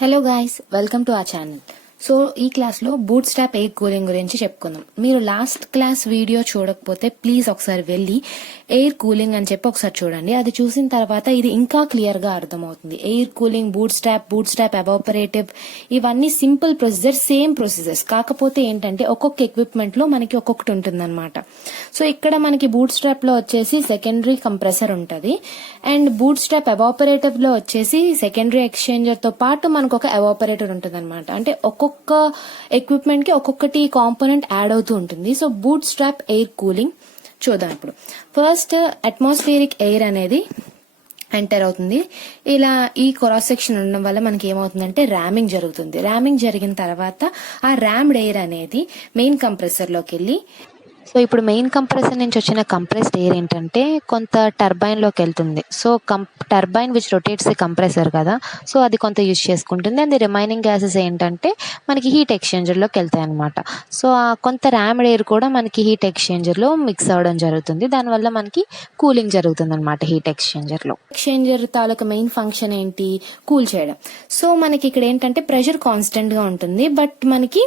Hello guys, welcome to our channel. So ఈ క్లాస్లో boot strap air cooling గురించి చెప్పుకుందాం. మీరు లాస్ట్ క్లాస్ వీడియో చూడకపోతే ప్లీజ్ ఒకసారి వెళ్ళి ఎయిర్ కూలింగ్ అని చెప్పి ఒకసారి చూడండి. అది చూసిన తర్వాత ఇది ఇంకా క్లియర్ గా అర్థమవుతుంది. Air cooling, boot strap, evaporative, ఇవన్నీ సింపుల్ ప్రొసీజర్, సేమ్ ప్రొసీజర్స్. కాకపోతే ఏంటంటే ఒక్కొక్క ఎక్విప్మెంట్ లో మనకి ఒక్కొక్కటి ఉంటుందన్నమాట. సో ఇక్కడ మనకి బూట్ స్ట్రాప్ లో వచ్చేసి సెకండరీ కంప్రెసర్ ఉంటది, అండ్ బూట్ స్ట్రాప్ ఎవాపరేటివ్ లో వచ్చేసి సెకండరీ ఎక్స్చేంజర్ తో పాటు మనకు ఒక ఎవాపరేటర్ ఉంటుంది అనమాట. అంటే ఒక్కొక్క ఎక్విప్మెంట్ కి ఒక్కొక్కటి కాంపోనెంట్ యాడ్ అవుతూ ఉంటుంది. So boot strap air cooling చూద్దాం. ఇప్పుడు ఫస్ట్ అట్మాస్ఫియరిక్ ఎయిర్ అనేది ఎంటర్ అవుతుంది. ఇలా ఈ క్రాస్ సెక్షన్ ఉండడం వల్ల మనకి ఏమవుతుందంటే ర్యామింగ్ జరుగుతుంది. ర్యామింగ్ జరిగిన తర్వాత ఆ ర్యామ్డ్ ఎయిర్ అనేది మెయిన్ కంప్రెసర్ లోకి వెళ్ళి, సో ఇప్పుడు మెయిన్ కంప్రెసర్ నుంచి వచ్చిన కంప్రెస్డ్ ఎయిర్ ఏంటంటే కొంత టర్బైన్ లోకి వెళ్తుంది. So turbine which rotates the compressor కదా, సో అది కొంత యూజ్ చేసుకుంటుంది. అండ్ ది రిమైనింగ్ గ్యాసెస్ ఏంటంటే మనకి హీట్ ఎక్స్చేంజర్ లోకి వెళ్తాయి అనమాట. సో ఆ కొంత ర్యామ్డ్ ఎయిర్ కూడా మనకి హీట్ ఎక్స్చేంజర్ లో మిక్స్ అవ్వడం జరుగుతుంది. దానివల్ల మనకి కూలింగ్ జరుగుతుంది అనమాట హీట్ ఎక్స్చేంజర్ లో. ఎక్స్చేంజర్ తాలూకా మెయిన్ ఫంక్షన్ ఏంటి? కూల్ చేయడం. సో మనకి ఇక్కడ ఏంటంటే ప్రెషర్ కాన్స్టెంట్ గా ఉంటుంది, బట్ మనకి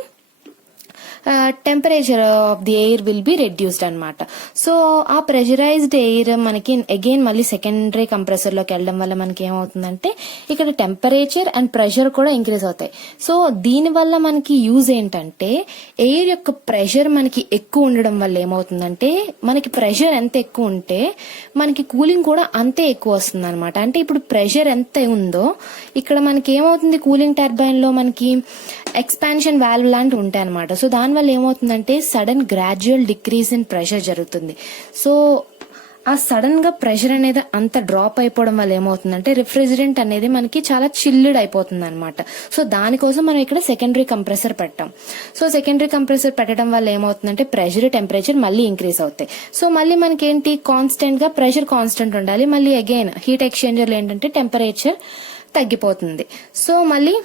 temperature of the air will be reduced అనమాట. సో ఆ ప్రెషరైజ్డ్ ఎయిర్ మనకి అగైన్ మళ్ళీ సెకండరీ కంప్రెసర్ లోకి వెళ్ళడం వల్ల మనకి ఏమవుతుందంటే ఇక్కడ టెంపరేచర్ అండ్ ప్రెషర్ కూడా ఇంక్రీజ్ అవుతాయి. సో దీని వల్ల మనకి యూజ్ ఏంటంటే ఎయిర్ యొక్క ప్రెషర్ మనకి ఎక్కువ ఉండడం వల్ల ఏమవుతుందంటే మనకి ప్రెషర్ ఎంత ఎక్కువ ఉంటే మనకి కూలింగ్ కూడా అంతే ఎక్కువ వస్తుంది అనమాట. అంటే ఇప్పుడు ప్రెషర్ ఎంత ఉందో ఇక్కడ మనకి ఏమవుతుంది, కూలింగ్ టర్బైన్ లో మనకి ఎక్స్పాన్షన్ వాల్వ్ లాంటి ఉంటాయి అనమాట. సో దానివల్ల ఏమవుతుందంటే sudden gradual decrease in pressure జరుగుతుంది. సో ఆ సడన్ గా ప్రెషర్ అనేది అంత డ్రాప్ అయిపోవడం వల్ల ఏమవుతుందంటే రిఫ్రిజిరెంట్ అనేది మనకి చాలా చిల్లుడ్ అయిపోతుంది అనమాట. సో దానికోసం మనం ఇక్కడ సెకండరీ కంప్రెసర్ పెట్టాం. సో సెకండరీ కంప్రెసర్ పెట్టడం వల్ల ఏమవుతుందంటే ప్రెషర్, టెంపరేచర్ మళ్ళీ ఇంక్రీజ్ అవుతాయి. సో మళ్ళీ మనకి ఏంటి, కాన్స్టెంట్ గా ప్రెషర్ కాన్స్టెంట్ ఉండాలి. మళ్ళీ అగైన్ హీట్ ఎక్స్చేంజర్ లో ఏంటంటే టెంపరేచర్ తగ్గిపోతుంది. సో మళ్ళీ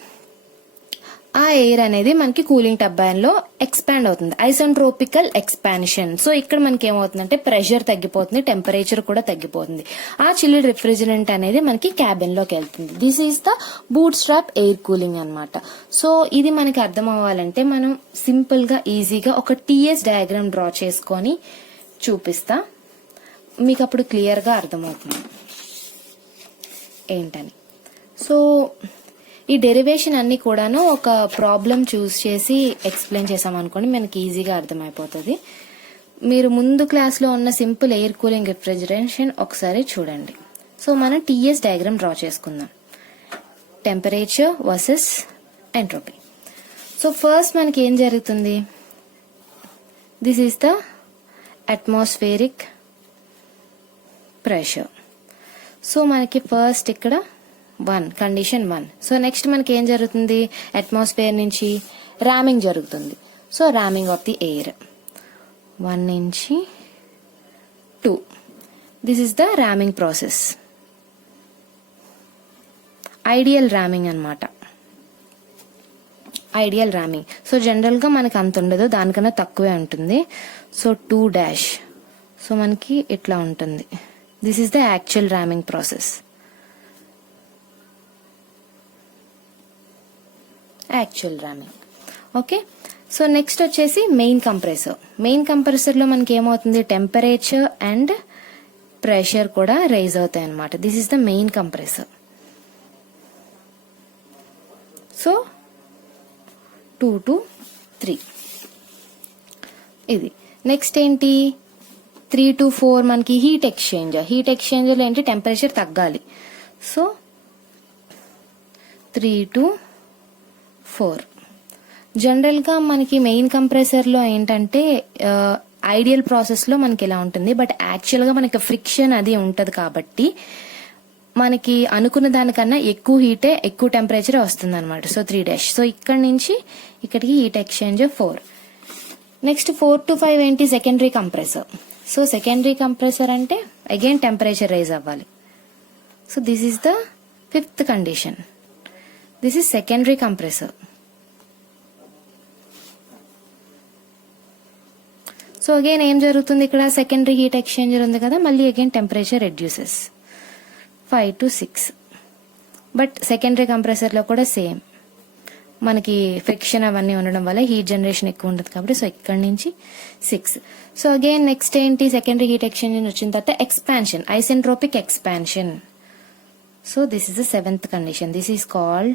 ఆ ఎయిర్ అనేది మనకి కూలింగ్ టర్బైన్ లో ఎక్స్పాండ్ అవుతుంది, ఐసెంట్రోపికల్ ఎక్స్పాన్షన్. సో ఇక్కడ మనకి ఏమవుతుందంటే ప్రెషర్ తగ్గిపోతుంది, టెంపరేచర్ కూడా తగ్గిపోతుంది. ఆ చిల్డ్ రిఫ్రిజిరెంట్ అనేది మనకి క్యాబిన్ లోకి వెళ్తుంది. This is the boot strap air cooling అనమాట. సో ఇది మనకి అర్థం అవ్వాలంటే మనం సింపుల్ గా ఈజీగా ఒక టీఎస్ డయాగ్రామ్ డ్రా చేసుకొని చూపిస్తా, మీకు అప్పుడు క్లియర్ గా అర్థమవుతుంది ఏంటని. సో ఈ డెరివేషన్ అన్ని కూడాను ఒక ప్రాబ్లం చూస్ చేసి ఎక్స్ప్లెయిన్ చేసామనుకోండి మనకి ఈజీగా అర్థమైపోతుంది. మీరు ముందు క్లాస్లో ఉన్న సింపుల్ ఎయిర్ కూలింగ్ రిఫ్రిజిరేషన్ ఒకసారి చూడండి. సో మనం టీఎస్ డయాగ్రామ్ డ్రా చేసుకుందాం, temperature versus entropy. So first మనకి ఏం జరుగుతుంది, this is the atmospheric pressure. So మనకి ఫస్ట్ ఇక్కడ కండిషన్ 1. సో నెక్స్ట్ మనకి ఏం జరుగుతుంది, అట్మాస్ఫియర్ నుంచి ర్యామింగ్ జరుగుతుంది. So ramming of the air 1 నుంచి 2. This is the ramming process, ideal ramming అన్నమాట. Ideal ramming. సో జనరల్ గా మనకి అంత ఉండదు, దానికన్నా తక్కువే ఉంటుంది. సో 2'. సో మనకి ఇట్లా ఉంటుంది. This is the actual ramming process, actual ramming. Okay. So next వచ్చేసి మెయిన్ కంప్రెసర్. మెయిన్ కంప్రెసర్ లో మనకి ఏమవుతుంది, టెంపరేచర్ అండ్ ప్రెషర్ కూడా రైజ్ అవుతాయి అనమాట. This is the main compressor. So 2 to 3 ఇది. నెక్స్ట్ ఏంటి, 3 to 4 మనకి హీట్ ఎక్స్చేంజర్. హీట్ ఎక్స్చేంజర్ లో ఏంటి, టెంపరేచర్ తగ్గాలి. So 3 to 4. జనరల్ గా మనకి మెయిన్ కంప్రెసర్ లో ఏంటంటే ఐడియల్ ప్రాసెస్ లో మనకి ఇలా ఉంటుంది, బట్ యాక్చువల్ గా మనకి ఫ్రిక్షన్ అది ఉంటది కాబట్టి మనకి అనుకున్న దానికన్నా ఎక్కువ హీటే, ఎక్కువ టెంపరేచర్ వస్తుంది అనమాట. సో 3'. సో ఇక్కడ నుంచి ఇక్కడికి హీట్ ఎక్స్చేంజర్ 4. నెక్స్ట్ 4 to 5 ఏంటి, secondary compressor. So secondary compressor అంటే అగైన్ టెంపరేచర్ రైజ్ అవ్వాలి. So this is the 5th condition. This is secondary compressor. So again ఏం జరుగుతుంది, ఇక్కడ సెకండరీ హీట్ ఎక్స్చేంజర్ ఉంది కదా, మళ్ళీ again temperature reduces 5 to 6. But secondary compressor లో కూడా సేమ్ మనకి ఫ్రిక్షన్ అవన్నీ ఉండడం వల్ల హీట్ జనరేషన్ ఎక్కువ ఉంటుంది కాబట్టి సో ఇక్కడ నుంచి 6. సో అగైన్ నెక్స్ట్ ఏంటి, సెకండరీ హీట్ ఎక్స్చేంజర్ వచ్చిన తర్వాత expansion, isentropic expansion. So this is the 7th condition. This is called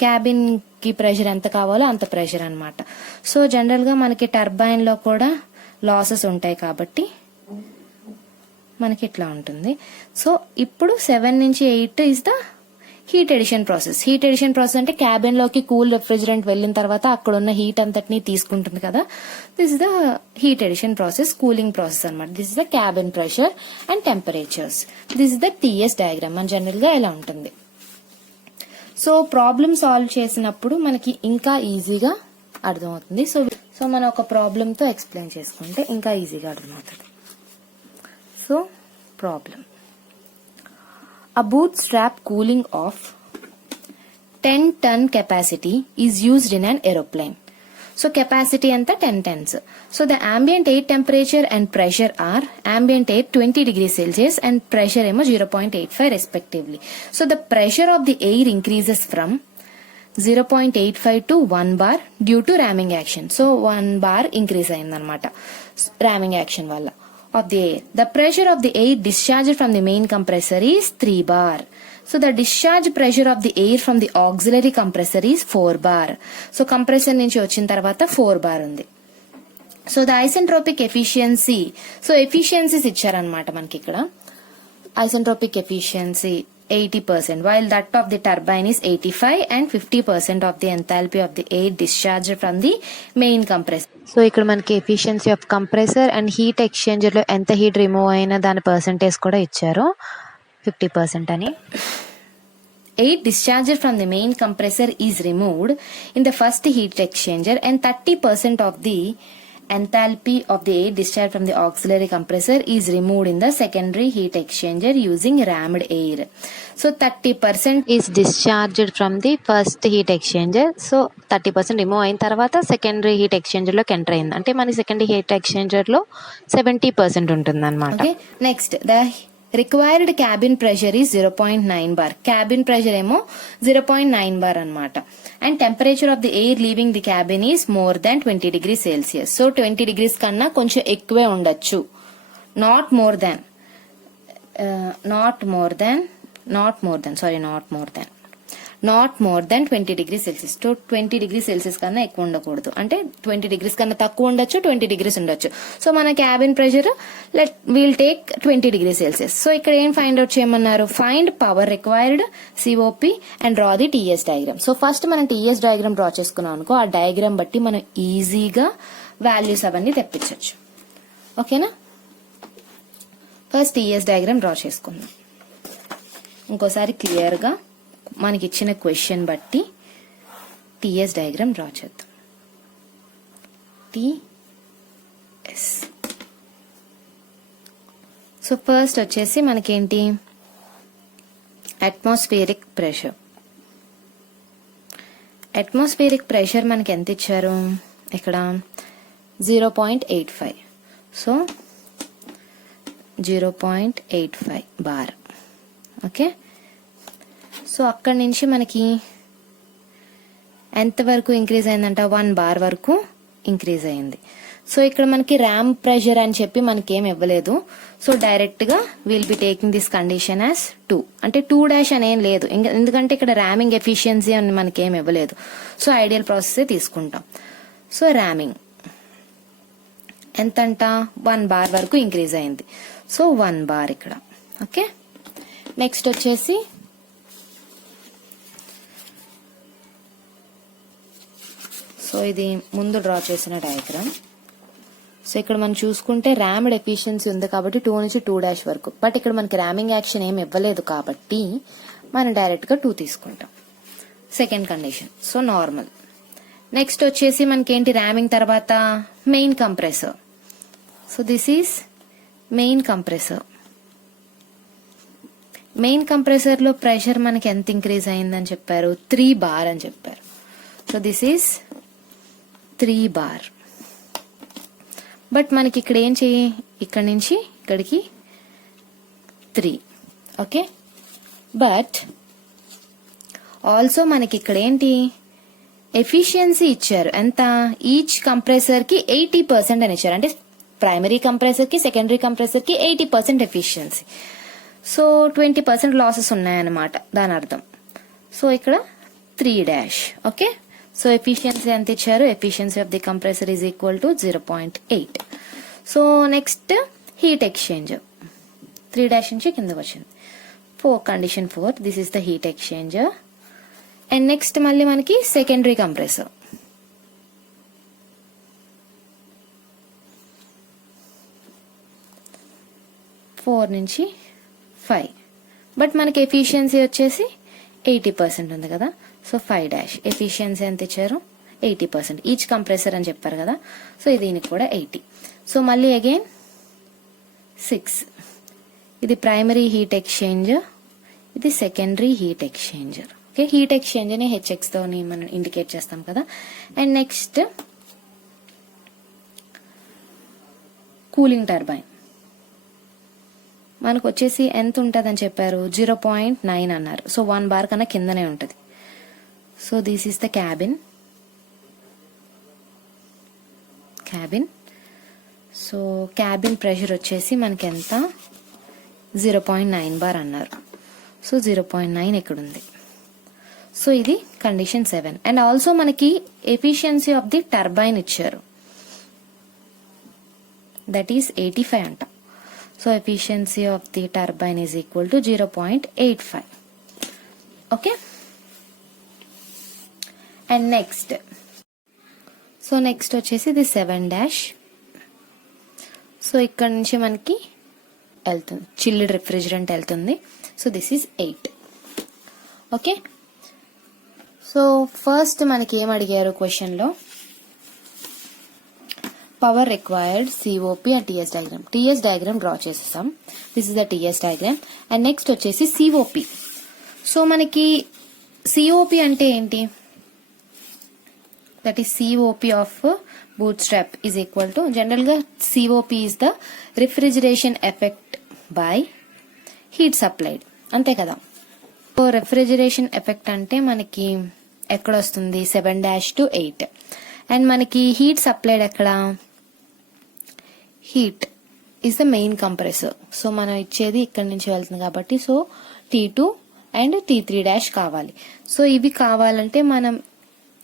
cabin కి ప్రెషర్ ఎంత కావాలో అంత ప్రెషర్ అన్నమాట. సో జనరల్ గా మనకి టర్బైన్ లో కూడా లాసెస్ ఉంటాయి కాబట్టి మనకి ఇట్లా ఉంటుంది. సో ఇప్పుడు 7 నుంచి 8 is the heat addition process. Heat addition process అంటే క్యాబిన్ లోకి కూల్ రెఫ్రిజరెంట్ వెళ్ళిన తర్వాత అక్కడ ఉన్న హీట్ అంతటిని తీసుకుంటుంది కదా. This is the heat addition process, cooling process అన్నమాట. This is the cabin pressure and temperatures. This is the TS diagram. మన జనరల్ గా ఎలా ఉంటుంది. సో ప్రాబ్లమ్ సాల్వ్ చేసినప్పుడు మనకి ఇంకా ఈజీగా అర్థమవుతుంది. సో మనం ఒక ప్రాబ్లమ్ తో ఎక్స్ప్లెయిన్ చేసుకుంటే ఇంకా ఈజీగా అర్థమవుతుంది. So problem, a bootstrap cooling of 10-ton capacity is used in an aeroplane. So capacity anta 10 tons. So the ambient air temperature and pressure are ambient air 20 degrees Celsius and pressure emo 0.85 respectively. So the pressure of the air increases from 0.85 to 1 bar due to ramming action. So 1 bar increase ayindanamata ramming action valla of the air. The pressure of the air discharged from the main compressor is 3 bar. So the discharge pressure of the air from the auxiliary compressor is 4 bar. So compressor నుంచి వచ్చిన తర్వాత 4 bar ఉంది. So the isentropic efficiency. So efficiencies ఇచ్చారనమాట మనకి ఇక్కడ. Isentropic efficiency 80% while that of the turbine is 85 and 50% of the enthalpy of the air discharged from the main compressor. So ఇక్కడ మనకి efficiency of compressor and heat exchanger లో ఎంత heat remove అయినా దాని percentage కూడా ఇచ్చారు 50% అని. Air discharged from the main compressor is removed in the first heat exchanger and 30% of the enthalpy of the air discharged from the auxiliary compressor is removed in the secondary heat exchanger using rammed air. So 30% is discharged from the first heat exchanger. So 30% remove అయిన తర్వాత secondary heat exchanger లోకి enter అయింది అంటే మన secondary heat exchanger లో 70% ఉంటుంది అనమాట. Next the required cabin pressure is 0.9 bar. Cabin pressure ఏమో 0.9 bar అనమాట. And temperature of the air leaving the cabin is more than 20 degrees Celsius. So 20 degrees కన్నా కొంచెం ఎక్కువే ఉండొచ్చు. Not more than 20 degrees Celsius. So 20 degrees Celsius కన్నా ఎక్కువ ఉండకూడదు. అంటే 20 degrees కన్నా తక్కువ ఉండొచ్చు, 20 degrees ఉండొచ్చు. సో మన cabin pressure will take 20 degrees Celsius. So ఇక్కడ ఏం ఫైండ్ అవుట్ చేయమన్నారు, find power required COP and draw the TS diagram. So first మనం టీఎస్ డయాగ్రామ్ డ్రా చేసుకున్నాం అనుకో, ఆ డయాగ్రామ్ బట్టి మనం ఈజీగా వాల్యూస్ అవన్నీ తెప్పించవచ్చు. ఓకేనా. ఫస్ట్ టీఎస్ డయాగ్రామ్ డ్రా చేసుకుందాం. ఇంకోసారి క్లియర్ గా మనకి ఇచ్చిన క్వశ్చన్ బట్టి టీఎస్ డయాగ్రామ్ డ్రా చేద్దాం. టీఎస్. సో ఫస్ట్ వచ్చేసి మనకేంటి, అట్మాస్ఫియరిక్ ప్రెషర్. అట్మాస్ఫియరిక్ ప్రెషర్ మనకి ఎంత ఇచ్చారు ఇక్కడ 0.85. So 0.85 bar. ఓకే. సో అక్కడి నుంచి మనకి ఎంత వరకు ఇంక్రీజ్ అయిందంట, 1 bar వరకు ఇంక్రీజ్ అయింది. సో ఇక్కడ మనకి ర్యామ్ ప్రెషర్ అని చెప్పి మనకి ఏం ఇవ్వలేదు. సో డైరెక్ట్ గా will be taking this condition as 2. అంటే 2' అనేం లేదు, ఎందుకంటే ఇక్కడ ర్యామింగ్ ఎఫిషియన్సీ అని మనకి ఏం ఇవ్వలేదు. సో ఐడియల్ ప్రాసెస్ తీసుకుంటాం. సో ర్యామింగ్ ఎంతంట, 1 bar వరకు ఇంక్రీజ్ అయింది. సో 1 bar ఇక్కడ. ఓకే. నెక్స్ట్ వచ్చేసి సో ఇది ముందు డ్రా చేసిన డయాగ్రామ్. సో ఇక్కడ మనం చూసుకుంటే ర్యామ్డ్ ఎఫిషియన్సీ ఉంది కాబట్టి 2 నుంచి 2' వరకు. బట్ ఇక్కడ మనకి ర్యామింగ్ యాక్షన్ ఏమి ఇవ్వలేదు కాబట్టి మనం డైరెక్ట్ గా 2 తీసుకుంటాం. Second condition. So normal. Next వచ్చేసి మనకేంటి, ర్యామింగ్ తర్వాత main compressor. So this is main compressor. Main compressor లో ప్రెషర్ మనకి ఎంత ఇంక్రీజ్ అయిందని చెప్పారు, 3 bar అని చెప్పారు. So this is 3 bar. But మనకి ఇక్కడ ఏం చెయ్యి, ఇక్కడ నుంచి ఇక్కడికి 3. ఓకే, బట్ ఆల్సో మనకి ఇక్కడ ఏంటి ఎఫిషియన్సీ ఇచ్చారు ఎంత, ఈచ్ కంప్రెసర్ కి 80% అని ఇచ్చారు. అంటే ప్రైమరీ కంప్రెసర్ కి సెకండరీ కంప్రెసర్ కి 80% ఎఫిషియన్సీ. సో 20% లాసెస్ ఉన్నాయన్నమాట దాని అర్థం. సో ఇక్కడ 3 ఓకే. సో ఎఫిషియన్సీ ఎంత ఇచ్చారు, efficiency of the compressor is equal to 0.8. So next heat exchanger 3 నుంచి కిందకు వచ్చింది. Condition 4, this is the heat exchanger. And next మళ్ళీ మనకి సెకండరీ కంప్రెసర్. ఫోర్ నుంచి 5, బట్ మనకి ఎఫిషియన్సీ వచ్చేసి 80% ఉంది కదా. సో 5 ఎఫిషియన్సీ ఎంత ఇచ్చారు, 80%. ఈచ్ కంప్రెసర్ అని చెప్పారు కదా. సో దీనికి కూడా 80. సో మళ్ళీ అగైన్ 6, ఇది ప్రైమరీ హీట్ ఎక్స్చేంజర్, ఇది secondary heat exchanger. Okay, heat exchanger ని HX తో మనం ఇండికేట్ చేస్తాం కదా. అండ్ నెక్స్ట్ కూలింగ్ టర్బైన్ మనకు వచ్చేసి ఎంత ఉంటుందని చెప్పారు, 0.9 అన్నారు. సో 1 బార్ కన్నా కిందనే ఉంటుంది. So this is the cabin. So cabin pressure వచ్చేసి మనకి ఎంత, 0.9 బార్ అన్నారు. సో 0.9 ఇక్కడ ఉంది. సో ఇది కండిషన్ 7. అండ్ ఆల్సో మనకి ఎఫిషియన్సీ ఆఫ్ ది టర్బైన్ ఇచ్చారు, దట్ ఈస్ 85 అంట. So efficiency of the turbine is equal to 0.85. Okay, and next వచ్చేసి ఇది 7. సో ఇక్కడ నుంచి మనకి వెళ్తుంది చిల్డ్ రిఫ్రిజిరెంట్ వెళ్తుంది. So this is 8. Okay, so first మనకి ఏం అడిగారు క్వశ్చన్ లో, power required COP and TS diagram draw చేసేసాం. This is the TS diagram. And next వచ్చేసి COP. సో మనకి COP అంటే ఏంటి, that is COP of boot strap is equal to, general గా COP is the refrigeration effect by heat supplied, అంతే కదా. So refrigeration effect అంటే మనకి ఎక్కడ వస్తుంది, 7 to 8. అండ్ మనకి హీట్ సప్లైడ్ ఎక్కడ, heat is the main compressor. So మనం ఇచ్చేది ఇక్కడ నుంచి వెళ్తుంది కాబట్టి సో T2 అండ్ T3 కావాలి. సో ఇవి కావాలంటే మనం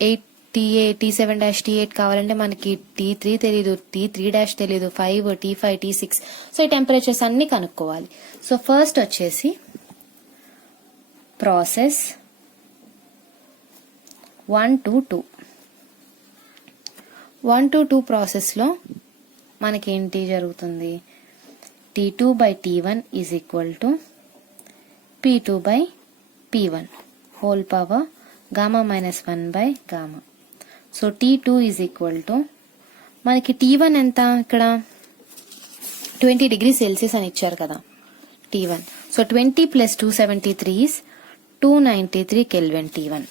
8 TA T7 T8 కావాలంటే మనకి T3 తెలీదు, T3 తెలీదు, 5 T5 T6. సో ఈ టెంపరేచర్స్ అన్ని కనుక్కోవాలి. సో ఫస్ట్ వచ్చేసి ప్రాసెస్ 1 to 2 ప్రాసెస్ లో మనకేంటి జరుగుతుంది, T2 by T1 is equal to P2 by P1 whole power gamma -1 by gamma. So T2 is equal to మనకి T1 ఎంత, ఇక్కడ 20 degrees Celsius అని ఇచ్చారు కదా T1. So 20 + 273 is 293 Kelvin T1.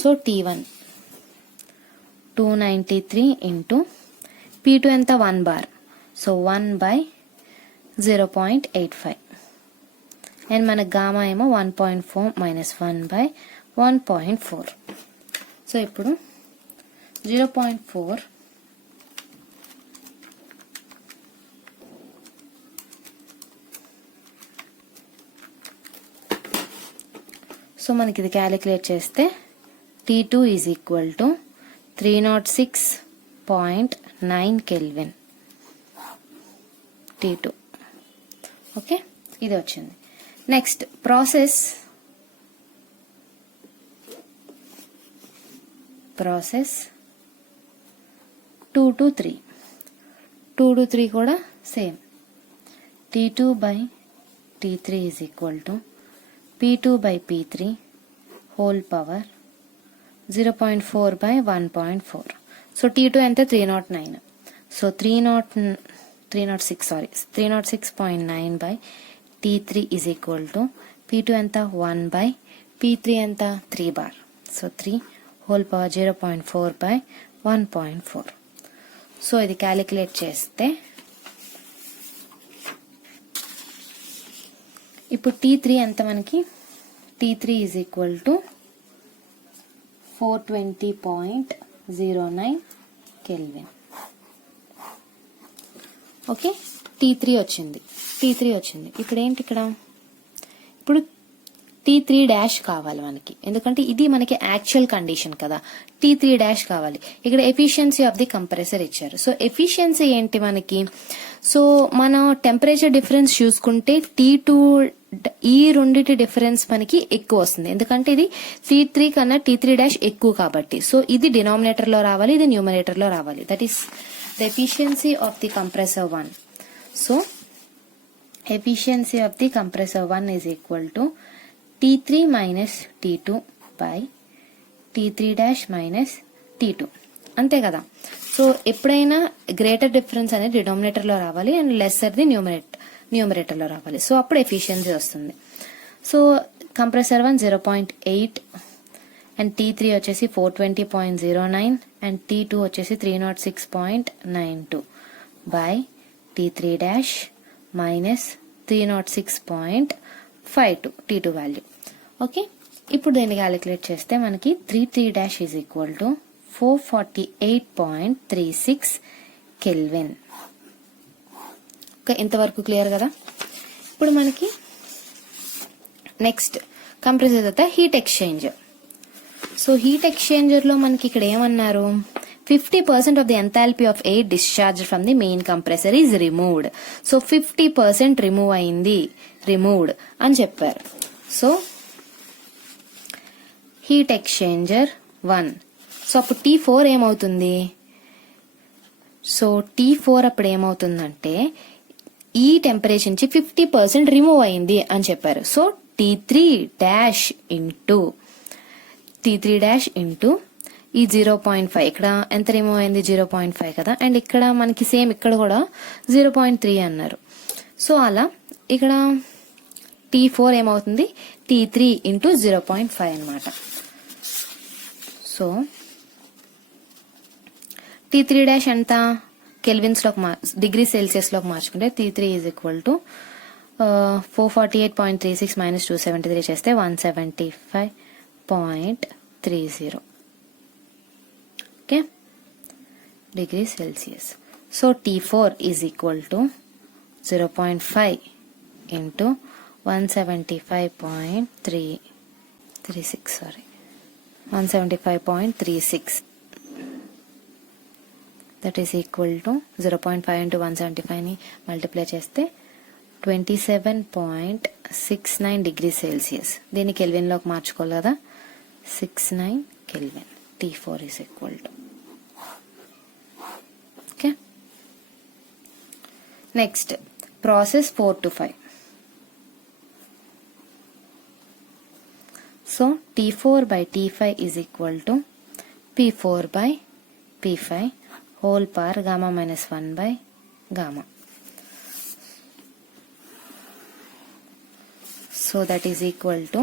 So T1 293 into P2 ఎంత, 1 bar. So 1 by 0.85. And మన gamma ఏమో 1.4 - 1 by 1.4. So ఇప్పుడు 0.4 సో మనకి ఇది క్యాలిక్యులేట్ చేస్తే T2 is equal to 306.9 kelvin T2. Okay, ఇది వచ్చింది. నెక్స్ట్ ప్రాసెస్ 2 to 3 కూడా same. T2 by T3 is equal to P2 by P3 whole power 0.4 by 1.4. So T2 ఎంత, 309. So 306.9 by T3 is equal to P2 ఎంత, 1 by P3 ఎంత, 3 bar. So 3 whole power 0.4 by 1.4. So ఇది calculate చేస్తే ఇప్పుడు T3 ఎంత మనకి, T3 is equal to 420.09 kelvin. Okay, T3 వచ్చింది. ఇప్పుడు ఏంటి ఇక్కడ, ఇప్పుడు T3 డాష్ కావాలి మనకి, ఎందుకంటే ఇది మనకి యాక్చువల్ కండిషన్ కదా. T3 డాష్ కావాలి. ఇక్కడ ఎఫిషియన్సీ ఆఫ్ ది కంప్రెసర్ ఇచ్చారు. సో ఎఫిషియన్సీ ఏంటి మనకి, సో మన టెంపరేచర్ డిఫరెన్స్ చూసుకుంటే T2 ఈ రెండిటి డిఫరెన్స్ మనకి ఎక్కువ వస్తుంది, ఎందుకంటే ఇది T3 కన్నా T3 డాష్ ఎక్కువ కాబట్టి. సో ఇది డినామినేటర్ లో రావాలి, ఇది న్యూమరేటర్ లో రావాలి. That is the efficiency of the compressor 1. So efficiency of the compressor 1 is equal to T3 minus T2 by T3 dash minus T2, అంతే కదా. సో ఎప్పుడైనా గ్రేటర్ డిఫరెన్స్ అనేది డినామినేటర్ లో రావాలి అండ్ లెస్సర్ ది న్యూమరేటర్ లో రావాలి. So అప్పుడు efficiency వస్తుంది. సో కంప్రెసర్ 1 0.8 అండ్ T3 వచ్చేసి 420.09 అండ్ T2 వచ్చేసి 306.92 by T3 dash minus 306.52 T2 value. Okay, ఇప్పుడు దీన్ని క్యాలిక్యులేట్ చేస్తే మనకి 3 dash is equal to 448.36 kelvin. Okay, ఇంతవరకు క్లియర్ కదా. ఇప్పుడు మనకి నెక్స్ట్ కంప్రెసర్ తర్వాత heat exchanger. So heat exchanger లో మనకి ఇక్కడ ఏమన్నారు, 50% of the enthalpy of air discharged from the main compressor is removed. So 50% remove అయింది, రిమూవ్డ్ అని చెప్పారు. So heat exchanger 1. సో అప్పుడు T4 ఏమవుతుంది, సో T4 అప్పుడు ఏమవుతుందంటే ఈ టెంపరేచర్ నుంచి 50% రిమూవ్ అయింది అని చెప్పారు. సో T3 డాష్ ఇంటూ ఈ 0.5, ఇక్కడ ఎంత రిమూవ్ అయింది 0.5 కదా, అండ్ ఇక్కడ మనకి సేమ్ ఇక్కడ కూడా 0.3 అన్నారు. సో అలా ఇక్కడ T4 ఏమవుతుంది, T3 ఇంటూ 0.5 అనమాట. సో T3 డాష్ ఎంత కెల్విన్స్ లో డిగ్రీ సెల్సియస్ లోకి మార్చుకుంటే T3 is equal to 448.36 minus 273 చేస్తే 175.30. Okay, degree Celsius. So T4 is equal to 0.5 into 175.36 that is equal to 0.5 into 175 ని మల్టిప్లై చేస్తే 27.69 డిగ్రీ సెల్సియస్. దీన్ని కెల్విన్లోకి మార్చుకోవాలి కదా, 69 kelvin. T4 is equal to. Okay, next process 4 to 5. So T4 by T5 is equal to P4 by P5 whole power gamma minus 1 by gamma. So that is equal to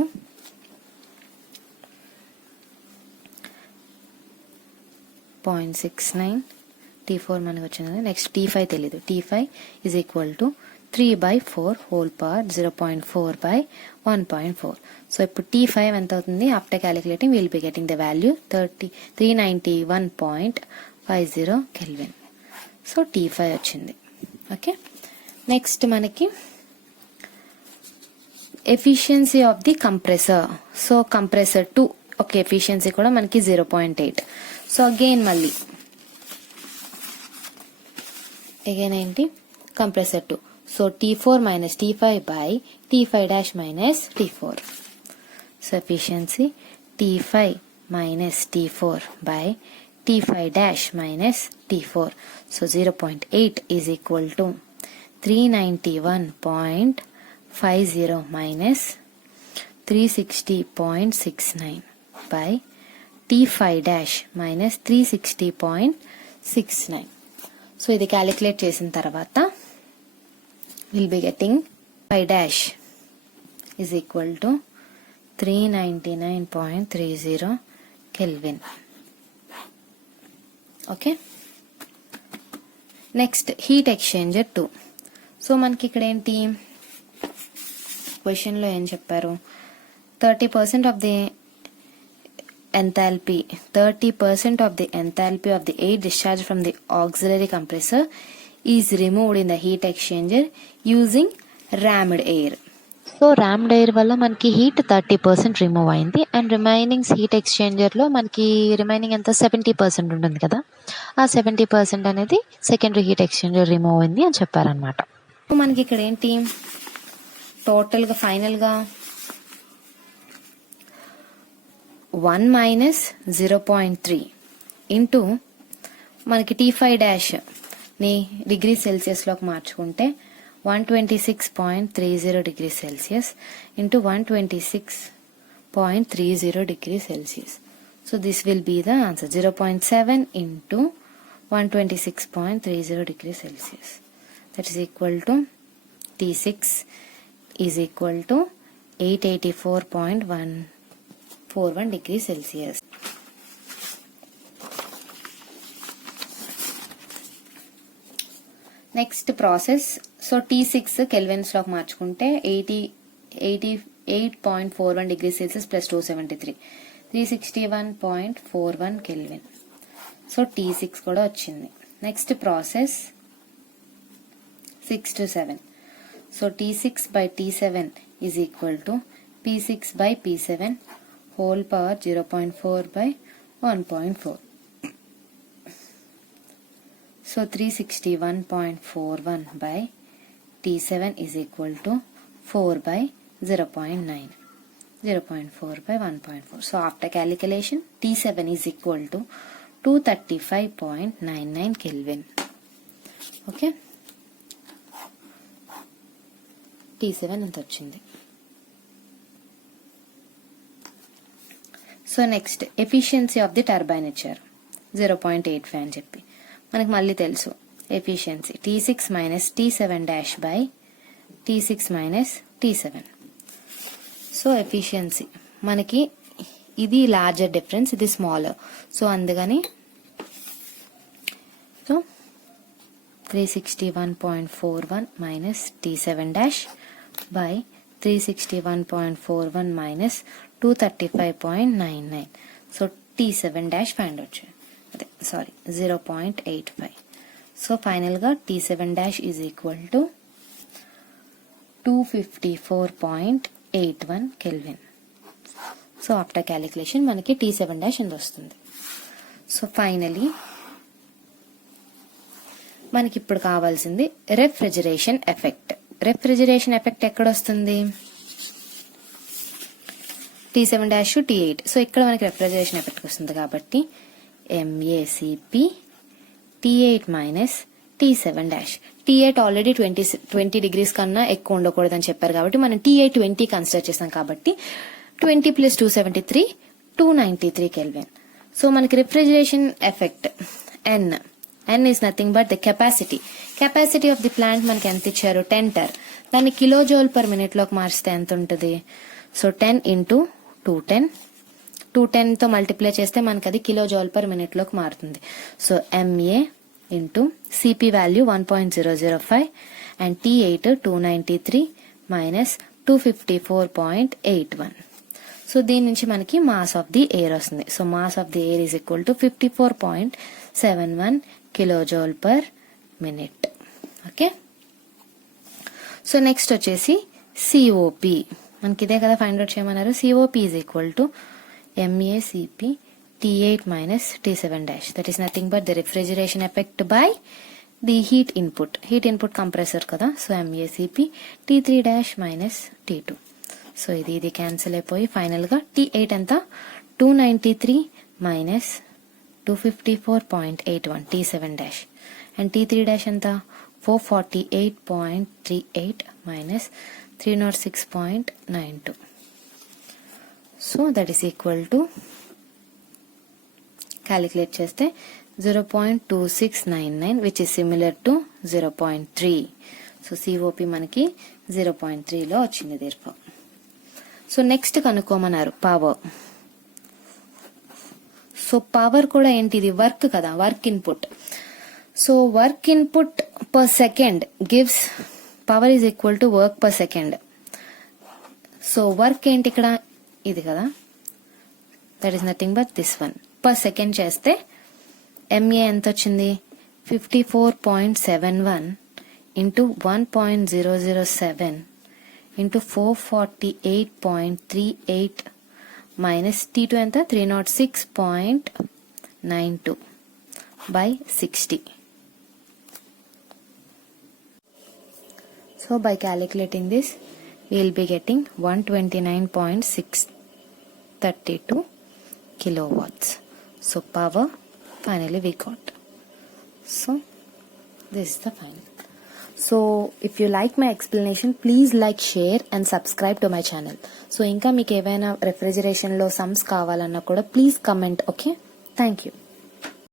0.69. T4 మనకు వచ్చింది. Next T5 తెలీదు. T5 is equal to 3 by 4 whole power 0.4 by 1.4. So ఇప్పుడు T5 ఎంత అవుతుంది, after calculating will be getting the value 391.50 kelvin. So T5 వచ్చింది. Okay, next మనకి efficiency of the compressor. So compressor 2 okay, efficiency కూడా మనకి 0.8. So again ఏంటి compressor 2. So T4 minus T5 by T5 dash minus T4. So efficiency T5 minus T4 by T5 dash minus T4. So 0.8 is equal to 391.50 minus 360.69 by T5 dash minus 360.69. So ఇది calculate చేసిన తర్వాత we'll be getting 5 dash is equal to 399.30 Kelvin. Okay, next heat exchanger 2. So మనకి ఇక్కడ ఏంటి, question లో ఏం చెప్పారు, 30% of the enthalpy, 30% of the enthalpy of the air discharged from the auxiliary compressor is removed in the heat exchanger using rammed air. So rammed air వల్ల మనకి heat 30% remove అయింది and remaining heat ఎక్స్చేంజర్లో మనకి remaining ఎంత 70% ఉంటుంది కదా, ఆ 70% అనేది సెకండరీ హీట్ ఎక్స్చేంజర్ రిమూవ్ అయింది అని చెప్పారనమాట. మనకి ఇక్కడ ఏంటి టోటల్ గా ఫైనల్ గా 1 మైనస్ 0.3 ఇంటూ మనకి T5 ని డిగ్రీ సెల్సియస్ లోకి మార్చుకుంటే 126.30 degree Celsius into 126.30 degree Celsius. So this will be the answer. 0.7 into 126.30 degree Celsius, that is equal to T6 is equal to 884.141 degree Celsius. Next process. So T6 kelvins లోకి మార్చుకుంటే 88.41 degree Celsius plus 273, 361.41 kelvin. So T6 కూడా వచ్చింది. Next process 6 to 7. So T6 by T7 is equal to P6 by P7 whole power 0.4 by 1.4. So 361.41 by T7 is equal to 4 by 0.9. 0.4 by 1.4. So after calculation, T7 is equal to 235.99 Kelvin. Okay. T7 ఎంత వచ్చింది. So next efficiency of the turbine ఇచ్చారు 0.85 అని చెప్పి. మనకి మళ్ళీ తెలుసు efficiency T6 minus T7 by T6 minus T7. So efficiency మనకి ఇది లార్జర్ డిఫరెన్స్, ఇది స్మాలర్. సో అందుకని so 361.41 minus T7 by 361.41 minus 235.99. So T7 find out చేయాలి. అదే సారీ 0.85. సో ఫైనల్ గా T7 is equal to 254.81 kelvin. So after calculation మనకి T7 ఎంత వస్తుంది. సో ఫైనలీ మనకి ఇప్పుడు కావాల్సింది రెఫ్రిజరేషన్ ఎఫెక్ట్. రెఫ్రిజరేషన్ ఎఫెక్ట్ ఎక్కడ వస్తుంది, T7 to T8. సో ఇక్కడ మనకి రెఫ్రిజరేషన్ ఎఫెక్ట్ వస్తుంది కాబట్టి MACP T8 minus T7. T8 already 20 degrees కన్నా ఎక్కువ ఉండకూడదని చెప్పారు కాబట్టి మనం T8 20 కన్సిడర్ చేస్తాం కాబట్టి 20 ప్లస్ 273 293 కెల్విన్. సో మనకి refrigeration effect N is nothing but the capacity of the plant మనకి ఎంత ఇచ్చారు 10 టర్. దాన్ని కిలో జౌల్ పర్ మినిట్ లోకి మార్చితే ఎంత ఉంటుంది. సో 10 ఇంటూ 210 తో మల్టిప్లై చేస్తే మనకి అది కిలో జౌల్ పర్ మినిట్ లోకి మారుతుంది. So MA into CP value 1.005 and T8 293 minus 254.81. So దీని నుంచి మనకి మాస్ ఆఫ్ ది ఎయిర్ వస్తుంది. So mass of the air is equal to 54.71 kilojoule per minute. Okay. So next వచ్చేసి COP. మనకి ఇదే కదా ఫైండ్ అవుట్ చేయమన్నారు. COP is equal to MACP T8 minus T7 dash. That is nothing but the refrigeration effect by the heat input. Heat input compressor kada. So MACP T3 dash minus T2. So ఇది cancel అయిపోయి final గా T8 ఎంత 293 minus 254.81 T7 dash and T3 dash ఎంత 448.38 minus 306.92. So that is equal to calculate చేస్తే 0.2699 which is similar to 0.3. So COP మనకి 0.3 లో వచ్చింది దీర్ఘం. సో నెక్స్ట్ కనుక్కోమన్నారు పవర్. సో పవర్ కూడా ఏంటి, ఇది వర్క్ కదా, work input. So work input per second gives power is equal to work per second. So work ఏంటి ఇక్కడ, ఇది కదా, that is nothing but this one. Per second చేస్తే ఎంఏ ఎంత వచ్చింది, 54.71 ఇంటూ 1.007 ఇంటూ 448.38 మైనస్ T2 ఎంత, 306.92 by 60. So by calculating this, we will be getting 129.632 kilowatts. So power finally we got. So this is the final. So if you like my explanation, please like, share and subscribe to my channel. So ఇంకా మీకు ఏవైనా refrigeration లో sums కావాలన్నా కూడా please comment. Okay, thank you.